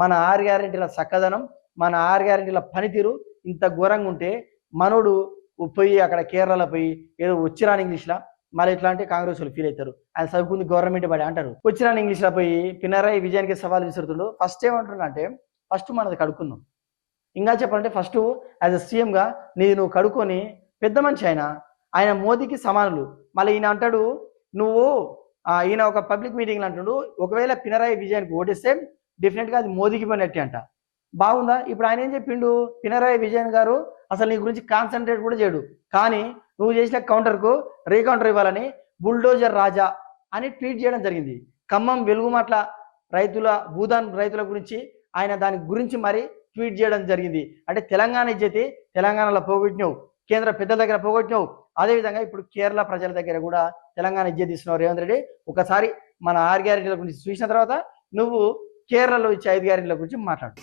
మన 6 గ్యారెంటీల చక్కదనం, మన 6 గ్యారెంటీల పనితీరు ఇంత ఘోరంగా ఉంటే మనోడు పోయి అక్కడ కేరళలో పోయి ఏదో వచ్చిరాని ఇంగ్లీష్లా మళ్ళీ ఇట్లాంటి కాంగ్రెస్ వాళ్ళు ఫీల్ అవుతారు. ఆయన చదువుకుంది గవర్నమెంట్ బడి అంటారు. వచ్చిరాని ఇంగ్లీష్లో పోయి పినరాయి విజయానికి సవాల్ విసురుతుండు. ఫస్ట్ ఏమంటున్నా అంటే ఫస్ట్ మనది కడుక్కుందాం. ఇంకా చెప్పాలంటే ఫస్ట్ యాజ్ అ సీఎంగా నువ్వు కడుక్కొని పెద్ద మనిషి ఆయన మోదీకి సమానులు. మళ్ళీ ఈయన అంటాడు నువ్వు ఈయన ఒక పబ్లిక్ మీటింగ్లో అంటున్నాడు ఒకవేళ పినరాయి విజయానికి ఓటేస్తే డెఫినెట్గా అది మోదీకి పోయినట్టే అంట. బాగుందా? ఇప్పుడు ఆయన ఏం చెప్పిండు, పినరాయి విజయన్ గారు అసలు నీ గురించి కాన్సన్ట్రేట్ కూడా చేయడు, కానీ నువ్వు చేసిన కౌంటర్కు రీకౌంటర్ ఇవ్వాలని బుల్డోజర్ రాజా అని ట్వీట్ చేయడం జరిగింది. ఖమ్మం వెలుగుమాట్ల రైతుల భూదాన్ రైతుల గురించి ఆయన దాని గురించి మరి ట్వీట్ చేయడం జరిగింది. అంటే తెలంగాణ ఇజ్జతి తెలంగాణలో పోగొట్టినావు, కేంద్ర పెద్దల దగ్గర పోగొట్టినావు, అదేవిధంగా ఇప్పుడు కేరళ ప్రజల దగ్గర కూడా తెలంగాణ ఇజ్జతి ఇస్తున్నావు రేవంత్ రెడ్డి. ఒకసారి మన 6 గ్యారెంటీల గురించి చూసిన తర్వాత నువ్వు కేరళలో ఇచ్చే 5 గ్యారెంటీల గురించి మాట్లాడు.